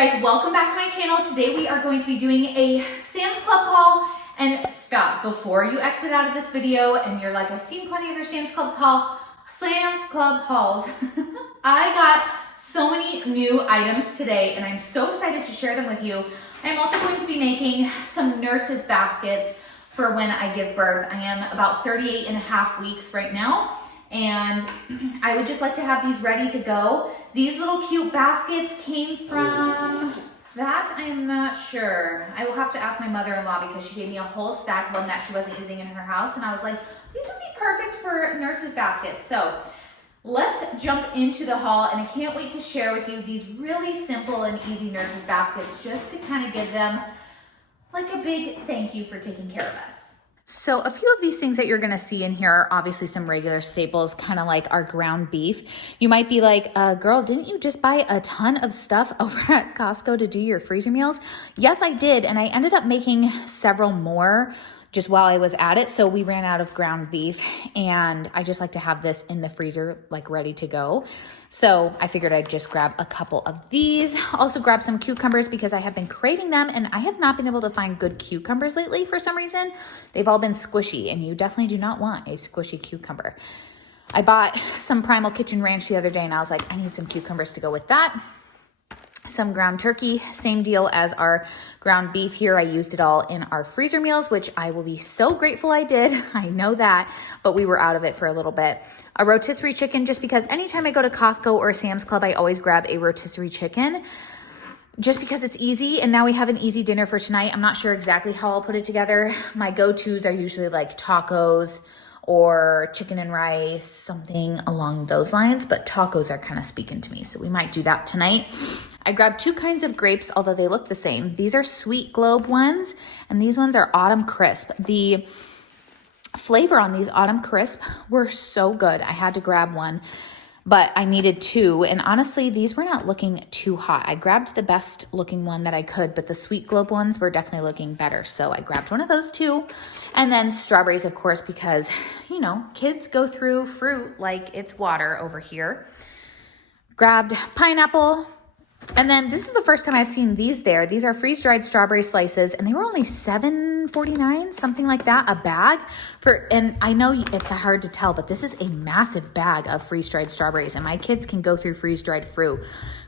guys, welcome back to my channel. Today we are going to be doing a Sam's Club haul. And stop, before you exit out of this video and you're like, I've seen plenty of your Sam's Club hauls. I got so many new items today and I'm so excited to share them with you. I'm also going to be making some nurses baskets for when I give birth. I am about 38 and a half weeks right now. And I would just like to have these ready to go. These little cute baskets came from, that I am not sure. I will have to ask my mother-in-law because she gave me a whole stack of them that she wasn't using in her house. And I was like, these would be perfect for nurses baskets. So let's jump into the haul. And I can't wait to share with you these really simple and easy nurses baskets just to kind of give them like a big thank you for taking care of us. So a few of these things that you're gonna see in here are obviously some regular staples, kind of like our ground beef. You might be like, girl, didn't you just buy a ton of stuff over at Costco to do your freezer meals? Yes, I did. And I ended up making several more just while I was at it. So we ran out of ground beef and I just like to have this in the freezer, like ready to go. So I figured I'd just grab a couple of these. Also grab some cucumbers because I have been craving them and I have not been able to find good cucumbers lately for some reason. They've all been squishy and you definitely do not want a squishy cucumber. I bought some Primal Kitchen Ranch the other day and I was like, I need some cucumbers to go with that. Some ground turkey, same deal as our ground beef here. I used it all in our freezer meals, which I will be so grateful I did. I know that, but we were out of it for a little bit. A rotisserie chicken, just because anytime I go to Costco or Sam's Club, I always grab a rotisserie chicken just because it's easy. And now we have an easy dinner for tonight. I'm not sure exactly how I'll put it together. My go-tos are usually like tacos or chicken and rice, something along those lines, but tacos are kind of speaking to me. So we might do that tonight. I grabbed two kinds of grapes, although they look the same. These are Sweet Globe ones, and these ones are Autumn Crisp. The flavor on these Autumn Crisp were so good. I had to grab one, but I needed two. And honestly, these were not looking too hot. I grabbed the best looking one that I could, but the Sweet Globe ones were definitely looking better. So I grabbed one of those too. And then strawberries, of course, because, you know, kids go through fruit like it's water over here. Grabbed pineapple. And then this is the first time I've seen these there. These are freeze-dried strawberry slices, and they were only $7.49, something like that, a bag. And I know it's hard to tell, but this is a massive bag of freeze-dried strawberries, and my kids can go through freeze-dried fruit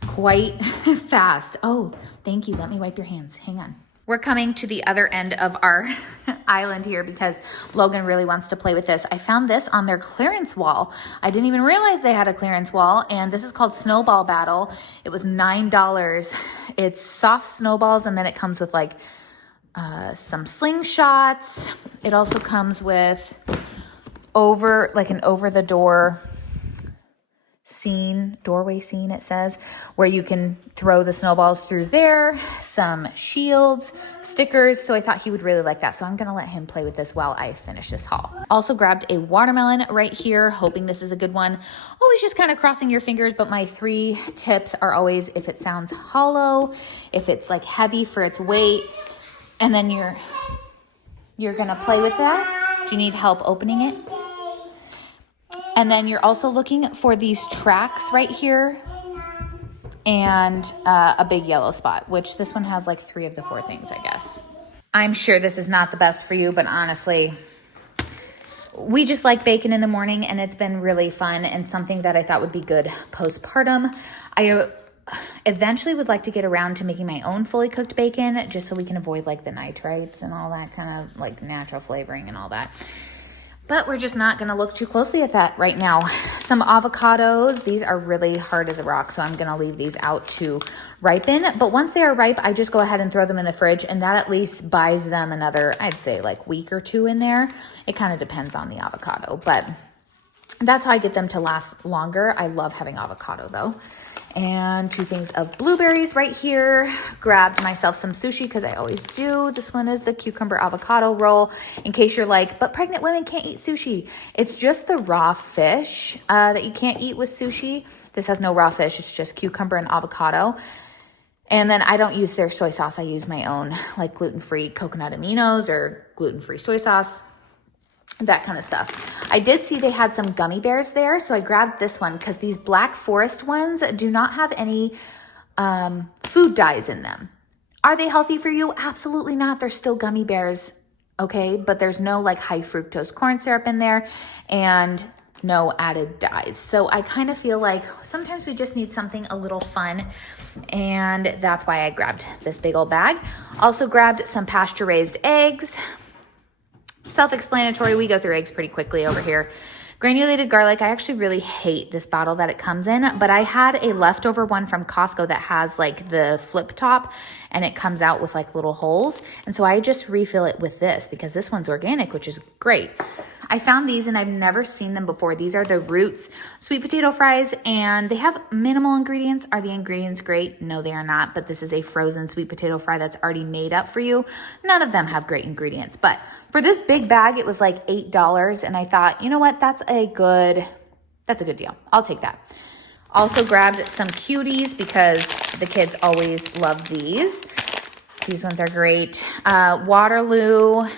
quite fast. Oh, thank you. Let me wipe your hands. Hang on. We're coming to the other end of our island here because Logan really wants to play with this. I found this on their clearance wall. I didn't even realize they had a clearance wall, and this is called Snowball Battle. It was $9. It's soft snowballs, and then it comes with like some slingshots. It also comes with an over-the-door doorway scene, it says, where you can throw the snowballs through there, some shields, stickers. So I thought he would really like that. So I'm going to let him play with this while I finish this haul. Also grabbed a watermelon right here, hoping this is a good one. Always just kind of crossing your fingers, but my 3 tips are always if it sounds hollow, if it's like heavy for its weight, and then you're going to play with that. Do you need help opening it? And then you're also looking for these tracks right here and a big yellow spot, which this one has like 3 of the 4 things, I guess. I'm sure this is not the best for you, but honestly, we just like bacon in the morning and it's been really fun and something that I thought would be good postpartum. I eventually would like to get around to making my own fully cooked bacon just so we can avoid like the nitrites and all that kind of like natural flavoring and all that. But we're just not going to look too closely at that right now. Some avocados. These are really hard as a rock, so I'm going to leave these out to ripen. But once they are ripe, I just go ahead and throw them in the fridge, and that at least buys them another, I'd say, like week or 2 in there. It kind of depends on the avocado, but that's how I get them to last longer. I love having avocado, though. And 2 things of blueberries right here. Grabbed myself some sushi because I always do. This one is the cucumber avocado roll. In case you're like, but pregnant women can't eat sushi. It's just the raw fish that you can't eat with sushi. This has no raw fish. It's just cucumber and avocado. And then I don't use their soy sauce. I use my own like gluten-free coconut aminos or gluten-free soy sauce. That kind of stuff. I did see they had some gummy bears there, so I grabbed this one because these Black Forest ones do not have any food dyes in them. Are they healthy for you? Absolutely not. They're still gummy bears, okay? But there's no like high fructose corn syrup in there and no added dyes. So I kind of feel like sometimes we just need something a little fun, and that's why I grabbed this big old bag. Also grabbed some pasture raised eggs. Self-explanatory, we go through eggs pretty quickly over here. Granulated garlic, I actually really hate this bottle that it comes in, but I had a leftover one from Costco that has like the flip top and it comes out with like little holes. And so I just refill it with this because this one's organic, which is great. I found these and I've never seen them before. These are the Roots sweet potato fries and they have minimal ingredients. Are the ingredients great? No, they are not, but this is a frozen sweet potato fry that's already made up for you. None of them have great ingredients, but for this big bag, it was like $8 and I thought, you know what, that's a good deal. I'll take that. Also grabbed some cuties because the kids always love these. These ones are great. Waterloo,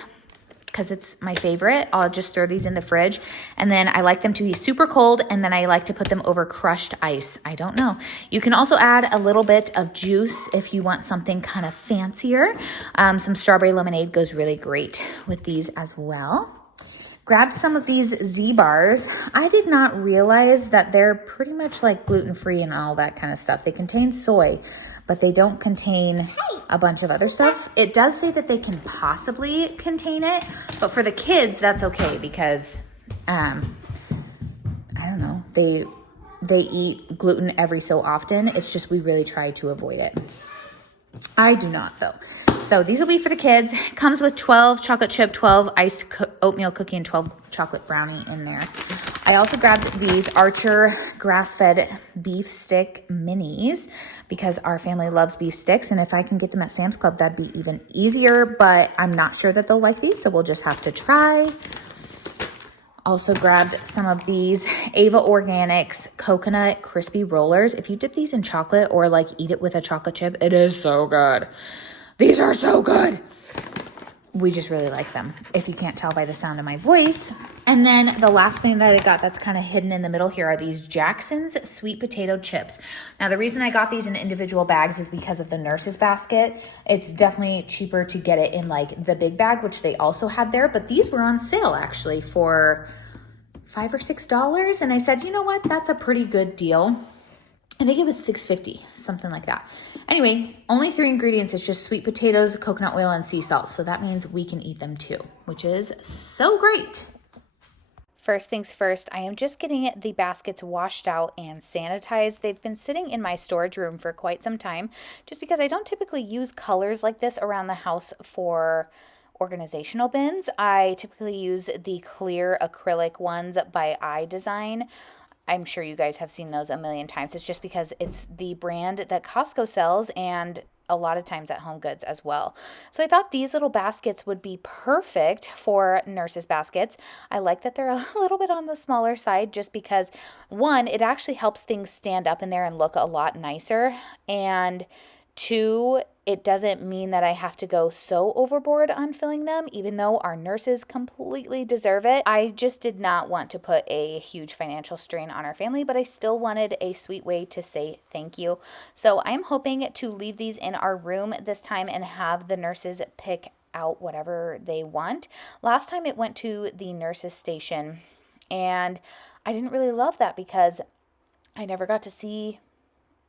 because it's my favorite. I'll just throw these in the fridge. And then I like them to be super cold, and then I like to put them over crushed ice. I don't know. You can also add a little bit of juice if you want something kind of fancier. Some strawberry lemonade goes really great with these as well. Grabbed some of these Z bars. I did not realize that they're pretty much like gluten-free and all that kind of stuff. They contain soy, but they don't contain a bunch of other stuff. It does say that they can possibly contain it, but for the kids, that's okay because, I don't know, they eat gluten every so often. It's just we really try to avoid it. I do not though. So these will be for the kids. Comes with 12 chocolate chip, 12 iced oatmeal cookie, and 12 chocolate brownie in there. I also grabbed these Archer grass-fed beef stick minis because our family loves beef sticks. And if I can get them at Sam's Club, that'd be even easier, but I'm not sure that they'll like these, so we'll just have to try. Also grabbed some of these Ava Organics coconut crispy rollers. If you dip these in chocolate or like eat it with a chocolate chip, it is so good. These are so good. We just really like them, if you can't tell by the sound of my voice. And then the last thing that I got that's kind of hidden in the middle here are these Jackson's sweet potato chips. Now, the reason I got these in individual bags is because of the nurse's basket. It's definitely cheaper to get it in like the big bag, which they also had there, but these were on sale actually for $5 or $6. And I said, you know what, that's a pretty good deal. I think it was $6.50, something like that. Anyway, only 3 ingredients. It's just sweet potatoes, coconut oil, and sea salt. So that means we can eat them too, which is so great. First things first, I am just getting the baskets washed out and sanitized. They've been sitting in my storage room for quite some time, just because I don't typically use colors like this around the house for organizational bins. I typically use the clear acrylic ones by iDesign. I'm sure you guys have seen those a million times. It's just because it's the brand that Costco sells and a lot of times at Home Goods as well. So I thought these little baskets would be perfect for nurses' baskets. I like that they're a little bit on the smaller side just because, one, it actually helps things stand up in there and look a lot nicer. And 2, it doesn't mean that I have to go so overboard on filling them, even though our nurses completely deserve it. I just did not want to put a huge financial strain on our family, but I still wanted a sweet way to say thank you. So I'm hoping to leave these in our room this time and have the nurses pick out whatever they want. Last time it went to the nurses station, and I didn't really love that because I never got to see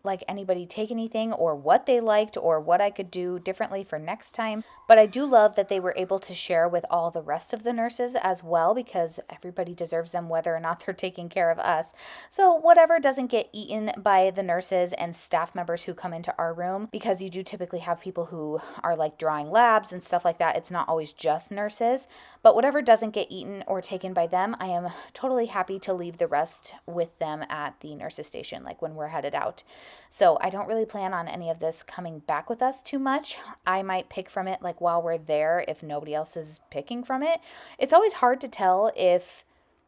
like anybody take anything or what they liked or what I could do differently for next time. But I do love that they were able to share with all the rest of the nurses as well, because everybody deserves them whether or not they're taking care of us. So whatever doesn't get eaten by the nurses and staff members who come into our room, because you do typically have people who are like drawing labs and stuff like that. It's not always just nurses, but whatever doesn't get eaten or taken by them, I am totally happy to leave the rest with them at the nurses station, like when we're headed out. So I don't really plan on any of this coming back with us too much. I might pick from it like while we're there if nobody else is picking from it. It's always hard to tell if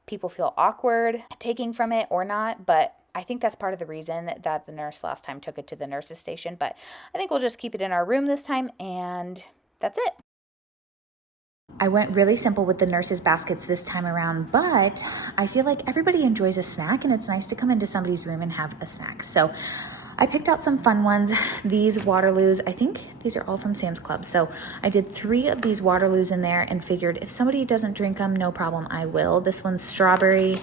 people feel awkward taking from it or not, but I think that's part of the reason that the nurse last time took it to the nurse's station. But I think we'll just keep it in our room this time, and that's it. I went really simple with the nurses' baskets this time around, but I feel like everybody enjoys a snack, and it's nice to come into somebody's room and have a snack. So I picked out some fun ones. These Waterloos, I think these are all from Sam's Club. So I did 3 of these Waterloos in there and figured if somebody doesn't drink them, no problem, I will. This one's strawberry,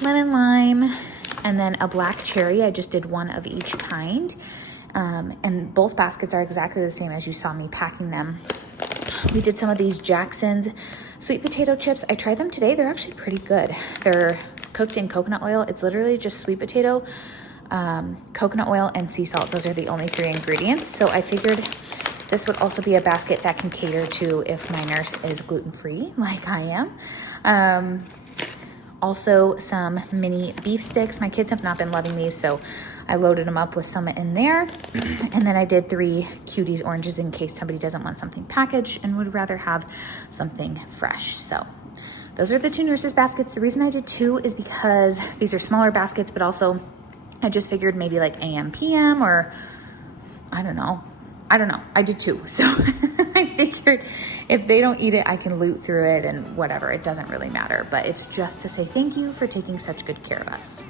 lemon lime, and then a black cherry. I just did 1 of each kind. And both baskets are exactly the same as you saw me packing them. We did some of these Jackson's sweet potato chips. I tried them today. They're actually pretty good. They're cooked in coconut oil. It's literally just sweet potato, coconut oil, and sea salt. Those are the only 3 ingredients. So I figured this would also be a basket that can cater to if my nurse is gluten-free, like I am. Also some mini beef sticks. My kids have not been loving these, so I loaded them up with some in there. And then I did 3 Cuties oranges in case somebody doesn't want something packaged and would rather have something fresh. So those are the 2 nurses baskets. The reason I did 2 is because these are smaller baskets, but also I just figured maybe like AM, PM, or I don't know. I did 2. So I figured if they don't eat it, I can loot through it and whatever. It doesn't really matter, but it's just to say thank you for taking such good care of us.